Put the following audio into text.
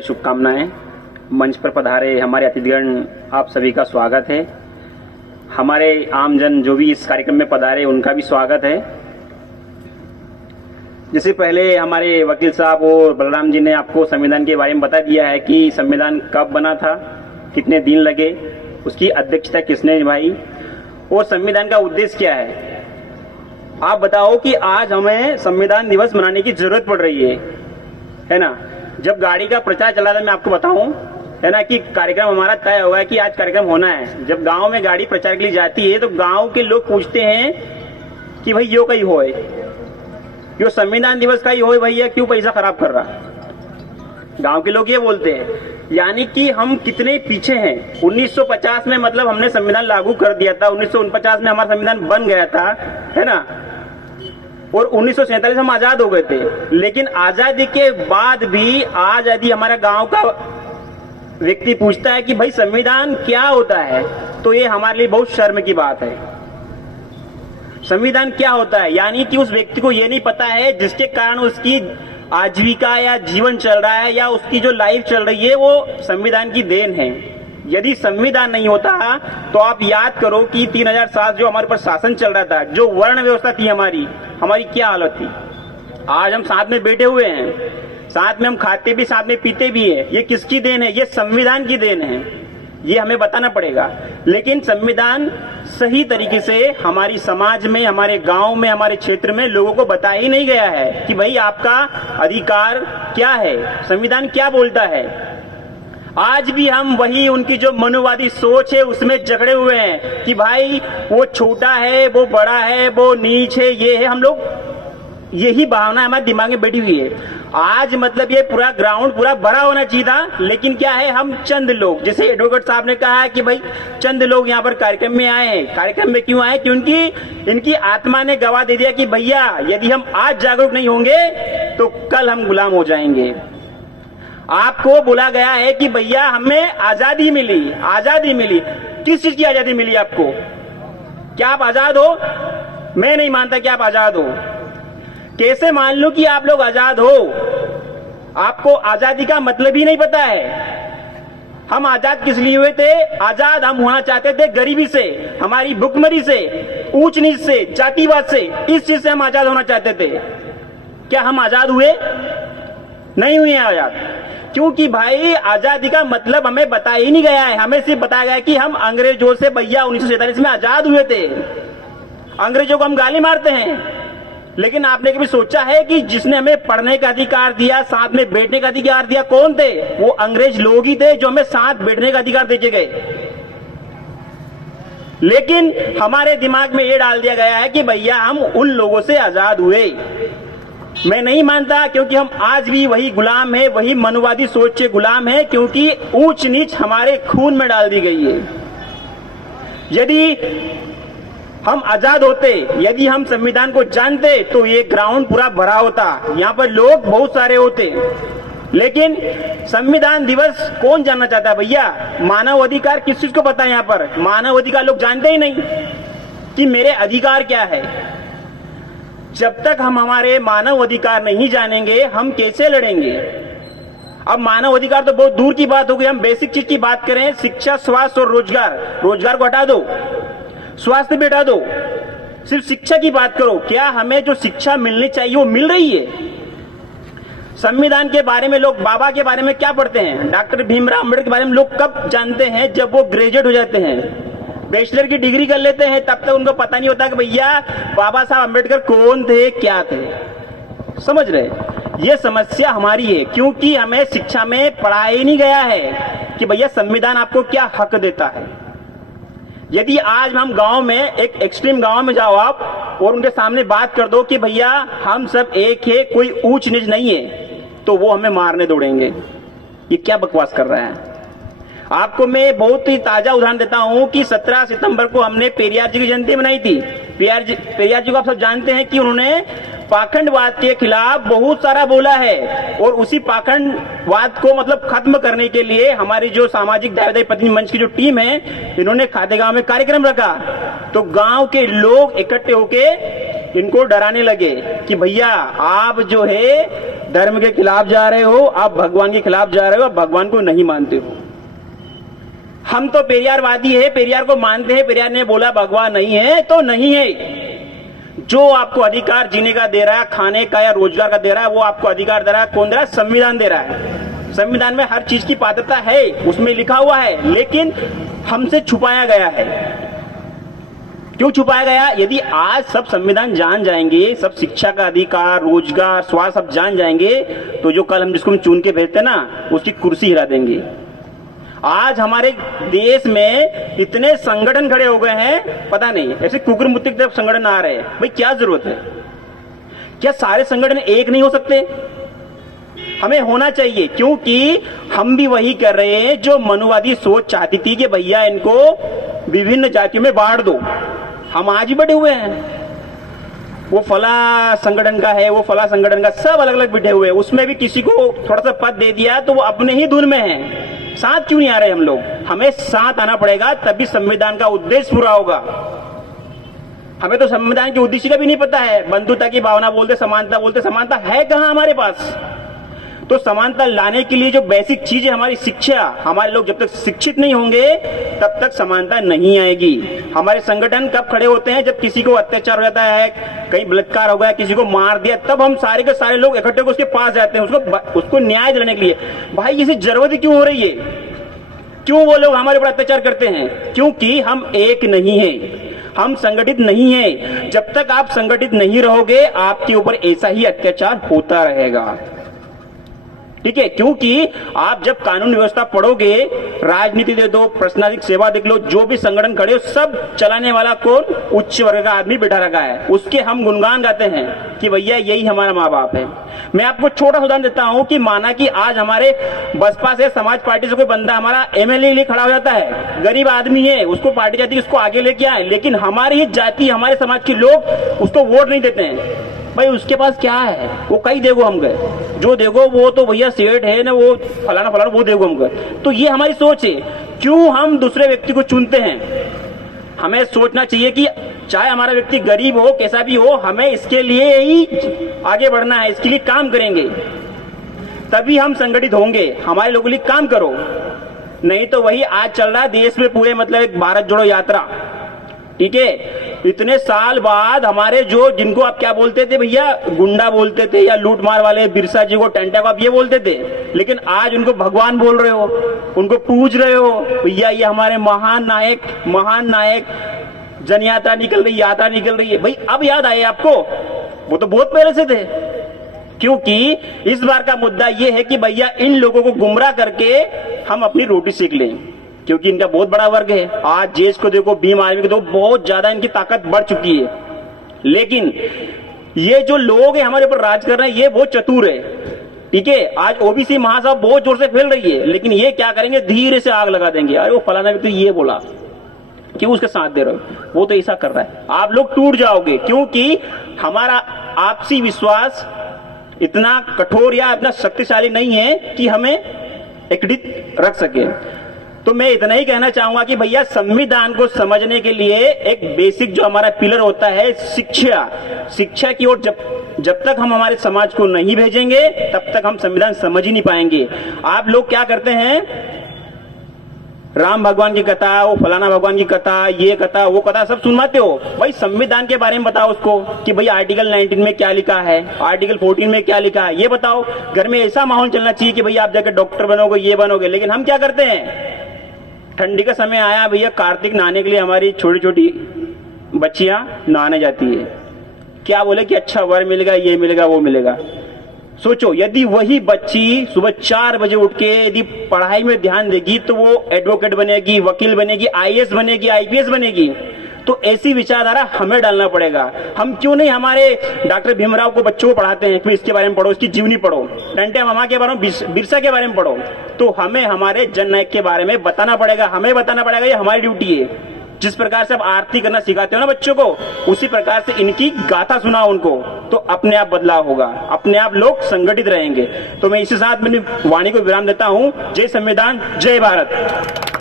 हमारी शुभकामनाएं। मंच पर पधारे हमारे अतिथिगण, आप सभी का स्वागत है। हमारे आमजन जो भी इस कार्यक्रम में पधारे उनका भी स्वागत है। जिससे पहले हमारे वकील साहब और बलराम जी ने आपको संविधान के बारे में बता दिया है कि संविधान कब बना था, कितने दिन लगे, उसकी अध्यक्षता किसने निभाई और संविधान का उद्देश्य क्या है। आप बताओ कि आज हमें संविधान दिवस मनाने की जरूरत पड़ रही है ना। जब गाड़ी का प्रचार चला था, मैं आपको बताऊं, है ना, कि कार्यक्रम हमारा तय होगा कि आज कार्यक्रम होना है। जब गांव में गाड़ी प्रचार के लिए जाती है तो गांव के लोग पूछते हैं कि भाई यो कहीं होए, यो संविधान दिवस का ही होए भैया, क्यों पैसा खराब कर रहा। गांव के लोग ये बोलते हैं, यानी कि हम कितने पीछे हैं। 1950 में मतलब हमने संविधान लागू कर दिया था, 1949 में हमारा संविधान बन गया था, है ना, और 1947 हम आजाद हो गए थे। लेकिन आजादी के बाद भी आज यदि हमारा गांव का व्यक्ति पूछता है कि भाई संविधान क्या होता है, तो ये हमारे लिए बहुत शर्म की बात है। संविधान क्या होता है, यानी कि उस व्यक्ति को ये नहीं पता है जिसके कारण उसकी आजीविका या जीवन चल रहा है या उसकी जो लाइफ चल रही है वो संविधान की देन है। यदि संविधान नहीं होता तो आप याद करो कि 3000 साल जो हमारे ऊपर शासन चल रहा था, जो वर्ण व्यवस्था थी हमारी क्या हालत थी। आज हम साथ में बैठे हुए हैं, साथ में हम खाते भी, साथ में पीते भी है। ये किसकी देन है? ये संविधान की देन है। ये हमें बताना पड़ेगा। लेकिन संविधान सही तरीके से हमारी समाज में, हमारे गांव में, हमारे क्षेत्र में लोगों को बताया ही नहीं गया है कि भाई आपका अधिकार क्या है, संविधान क्या बोलता है। आज भी हम वही उनकी जो मनुवादी सोच है उसमें जकड़े हुए हैं कि भाई वो छोटा है, वो बड़ा है, वो नीच है, ये है। हम लोग यही भावना हमारे दिमाग में बैठी हुई है। आज मतलब ये पूरा ग्राउंड पूरा भरा होना चाहिए था, लेकिन क्या है, हम चंद लोग, जैसे एडवोकेट साहब ने कहा है कि भाई चंद लोग यहाँ पर कार्यक्रम में आए हैं। कार्यक्रम में क्यों आए? क्योंकि इनकी आत्मा ने गवाह दे दिया कि भैया यदि हम आज जागरूक नहीं होंगे तो कल हम गुलाम हो जाएंगे। आपको बोला गया है कि भैया हमें आजादी मिली। आजादी मिली, किस चीज की आजादी मिली आपको? क्या आप आजाद हो? मैं नहीं मानता कि आप आजाद हो। कैसे मान लूं कि आप लोग आजाद हो? आपको आजादी का मतलब ही नहीं पता है। हम आजाद किस लिए हुए थे? आजाद हम होना चाहते थे गरीबी से, हमारी भुखमरी से, ऊंच नीच से, जातिवाद से। इस चीज से हम आजाद होना चाहते थे। क्या हम आजाद हुए? नहीं हुए आजाद। क्योंकि भाई आजादी का मतलब हमें बताया ही नहीं गया है। हमें सिर्फ बताया गया है कि हम अंग्रेजों से भैया 1947 में आजाद हुए थे। अंग्रेजों को हम गाली मारते हैं, लेकिन आपने कभी सोचा है कि जिसने हमें पढ़ने का अधिकार दिया, साथ में बैठने का अधिकार दिया, कौन थे? वो अंग्रेज लोग ही थे जो हमें साथ बैठने का अधिकार देके गए। लेकिन हमारे दिमाग में ये डाल दिया गया है कि भैया हम उन लोगों से आजाद हुए। मैं नहीं मानता, क्योंकि हम आज भी वही गुलाम है, वही मनुवादी सोच के गुलाम है, क्योंकि ऊंच नीच हमारे खून में डाल दी गई है। यदि हम आजाद होते, यदि हम संविधान को जानते तो ये ग्राउंड पूरा भरा होता, यहाँ पर लोग बहुत सारे होते। लेकिन संविधान दिवस कौन जानना चाहता है भैया? मानव अधिकार किस चीज को पता है? यहाँ पर मानव अधिकार लोग जानते ही नहीं कि मेरे अधिकार क्या है। जब तक हम हमारे मानव अधिकार नहीं जानेंगे हम कैसे लड़ेंगे? अब मानव अधिकार तो बहुत दूर की बात हो गई। हम बेसिक चीज की बात करें, शिक्षा, स्वास्थ्य और रोजगार। रोजगार को हटा दो, स्वास्थ्य भी हटा दो, सिर्फ शिक्षा की बात करो। क्या हमें जो शिक्षा मिलनी चाहिए वो मिल रही है? संविधान के बारे में लोग, बाबा के बारे में क्या पढ़ते हैं? डॉक्टर भीमराव अम्बेडकर के बारे में लोग कब जानते हैं? जब वो ग्रेजुएट हो जाते हैं, बैचलर की डिग्री कर लेते हैं, तब तक उनको पता नहीं होता कि भैया बाबा साहब अम्बेडकर कौन थे, क्या थे। समझ रहे? ये समस्या हमारी है, क्योंकि हमें शिक्षा में पढ़ाया ही नहीं गया है कि भैया संविधान आपको क्या हक देता है। यदि आज हम गांव में, एक एक्सट्रीम गांव में जाओ आप और उनके सामने बात कर दो कि भैया हम सब एक है, कोई ऊंच नीच नहीं है, तो वो हमें मारने दौड़ेंगे। ये क्या बकवास कर रहा है? आपको मैं बहुत ही ताजा उदाहरण देता हूं कि 17 सितंबर को हमने पेरियार जी की जयंती मनाई थी। पेरियार जी को आप सब जानते हैं कि उन्होंने पाखंडवाद के खिलाफ बहुत सारा बोला है, और उसी पाखंडवाद को मतलब खत्म करने के लिए हमारी जो सामाजिक दायित्व पत्नी मंच की जो टीम है, इन्होंने खातेगांव में कार्यक्रम रखा। तो गांव के लोग इकट्ठे होके इनको डराने लगे कि भैया आप जो है धर्म के खिलाफ जा रहे हो, आप भगवान के खिलाफ जा रहे हो, आप भगवान को नहीं मानते हो। हम तो पेरियारवादी है, पेरियार को मानते हैं, पेरियार ने बोला भगवान नहीं है तो नहीं है। जो आपको अधिकार जीने का दे रहा है, खाने का या रोजगार का दे रहा है, वो आपको अधिकार दे रहा है। कौन दे रहा है? संविधान दे रहा है। संविधान में हर चीज की पात्रता है, उसमें लिखा हुआ है, लेकिन हमसे छुपाया गया है। क्यों छुपाया गया? यदि आज सब संविधान जान जाएंगे, सब शिक्षा का अधिकार, रोजगार, स्वास्थ्य सब जान जाएंगे, तो जो कल हम जिसको चुन के भेजते ना, उसकी कुर्सी हिला देंगे। आज हमारे देश में इतने संगठन खड़े हो गए हैं, पता नहीं, ऐसे कुकुर मुत्ते की तरफ संगठन आ रहे हैं। भाई क्या जरूरत है? क्या सारे संगठन एक नहीं हो सकते? हमें होना चाहिए, क्योंकि हम भी वही कर रहे हैं जो मनुवादी सोच चाहती थी कि भैया इनको विभिन्न जातियों में बांट दो। हम आज ही बटे हुए हैं, वो फला संगठन का है, वो फला संगठन का, सब अलग अलग बिठे हुए हैं। उसमें भी किसी को थोड़ा सा पद दे दिया तो वो अपने ही धुन में है। साथ क्यों नहीं आ रहे हम लोग? हमें साथ आना पड़ेगा, तभी संविधान का उद्देश्य पूरा होगा। हमें तो संविधान के उद्देश्य का भी नहीं पता है। बंधुता की भावना बोलते, समानता है कहां हमारे पास? तो समानता लाने के लिए जो बेसिक चीज है हमारी शिक्षा, हमारे लोग जब तक शिक्षित नहीं होंगे तब तक समानता नहीं आएगी। हमारे संगठन कब खड़े होते हैं? जब किसी को अत्याचार हो जाता है, कहीं बलात्कार हो गया, किसी को मार दिया, तब हम सारे के सारे लोग इकट्ठे होकर उसके पास जाते हैं, उसको न्याय दिलाने के लिए। भाई इसे जरूरत क्यों हो रही है? क्यों वो लोग हमारे ऊपर अत्याचार करते हैं? क्योंकि हम एक नहीं है, हम संगठित नहीं है। जब तक आप संगठित नहीं रहोगे, आपके ऊपर ऐसा ही अत्याचार होता रहेगा। ठीक है? क्योंकि आप जब कानून व्यवस्था पढ़ोगे, राजनीति दे दो, प्रशासनिक सेवा देख लो, जो भी संगठन खड़े हो, सब चलाने वाला कौन? उच्च वर्ग का आदमी बैठा रखा है। उसके हम गुणगान गाते हैं कि भैया यही हमारा माँ बाप है। मैं आपको छोटा उदाहरण देता हूं कि माना कि आज हमारे बसपा से, समाज पार्टी से कोई बंदा हमारा एमएलए लिए खड़ा हो जाता है, गरीब आदमी है, उसको पार्टी जाती है, उसको आगे लेके आए, लेकिन हमारी ही जाति, हमारे समाज के लोग उसको वोट नहीं देते हैं। भाई उसके पास क्या है? वो कहीं देगो हम गए, जो देगो वो तो भैया सेठ है ना, वो फलाना फलाना, वो देगो हम गए। तो ये हमारी सोच है। क्यों हम दूसरे व्यक्ति को चुनते हैं? हमें सोचना चाहिए कि चाहे हमारा व्यक्ति गरीब हो, कैसा भी हो, हमें इसके लिए ही आगे बढ़ना है, इसके लिए काम करेंगे, तभी हम संगठित होंगे। हमारे लोगों के लिए काम करो, नहीं तो वही आज चल रहा है देश में पूरे, मतलब एक भारत जोड़ो यात्रा। ठीक है? इतने साल बाद हमारे जो, जिनको आप क्या बोलते थे भैया, गुंडा बोलते थे या लूट मार वाले, बिरसा जी को, टंटा को आप ये बोलते थे, लेकिन आज उनको भगवान बोल रहे हो, उनको पूज रहे हो। भैया ये हमारे महान नायक, जन यात्रा निकल रही, यात्रा निकल रही है। भाई अब याद आए आपको? वो तो बहुत पहले से थे। क्योंकि इस बार का मुद्दा ये है कि भैया इन लोगों को गुमराह करके हम अपनी रोटी सेक लें, क्योंकि इनका बहुत बड़ा वर्ग है। आज देश को देखो, भीम आर्मी को देखो, बहुत ज्यादा इनकी ताकत बढ़ चुकी है। लेकिन ये जो लोग हैं हमारे ऊपर राज कर रहे हैं, ये बहुत चतुर है। ठीक है? आज ओबीसी महासभा बहुत जोर से फैल रही है, लेकिन ये क्या करेंगे? धीरे से आग लगा देंगे। अरे वो फलाना व्यक्ति ये बोला, क्यों उसके साथ दे रहे हो? वो तो ऐसा कर रहा है। आप लोग टूट जाओगे, क्योंकि हमारा आपसी विश्वास इतना कठोर या इतना शक्तिशाली नहीं है कि हमें एकत्रित रख सके। तो मैं इतना ही कहना चाहूंगा कि भैया संविधान को समझने के लिए एक बेसिक जो हमारा पिलर होता है, शिक्षा की ओर जब तक हम हमारे समाज को नहीं भेजेंगे, तब तक हम संविधान समझ ही नहीं पाएंगे। आप लोग क्या करते हैं? राम भगवान की कथा, वो फलाना भगवान की कथा, ये कथा, वो कथा सब सुनवाते हो। भाई संविधान के बारे में बताओ उसको कि भाई आर्टिकल 19 में क्या लिखा है, आर्टिकल 14 में क्या लिखा है, ये बताओ। घर में ऐसा माहौल चलना चाहिए कि भैया आप जाकर डॉक्टर बनोगे, ये बनोगे। लेकिन हम क्या करते हैं? ठंडी का समय आया भैया, कार्तिक नहाने के लिए हमारी छोटी छोटी बच्चियां नहाने जाती है। क्या बोले कि अच्छा वर मिलेगा, ये मिलेगा, वो मिलेगा। सोचो, यदि वही बच्ची सुबह 4 बजे उठ के यदि पढ़ाई में ध्यान देगी तो वो एडवोकेट बनेगी, वकील बनेगी, आईएएस बनेगी, आईपीएस बनेगी। तो ऐसी विचारधारा हमें डालना पड़ेगा। हम क्यों नहीं हमारे डॉक्टर भीमराव को बच्चों को पढ़ाते हैं कि इसके बारे में पढ़ो, इसकी जीवनी पढ़ो, टंटे मामा के बारे में, बिरसा के बारे में पढ़ो। तो हमें हमारे जननायक के बारे में बताना पड़ेगा, हमें बताना पड़ेगा, ये हमारी ड्यूटी है। जिस प्रकार से आप आरती करना सिखाते हो ना बच्चों को, उसी प्रकार से इनकी गाथा सुनाओ उनको, तो अपने आप बदलाव होगा, अपने आप लोग संगठित रहेंगे। तो मैं इसी साथ मेरी वाणी को विराम देता हूं। जय संविधान, जय भारत।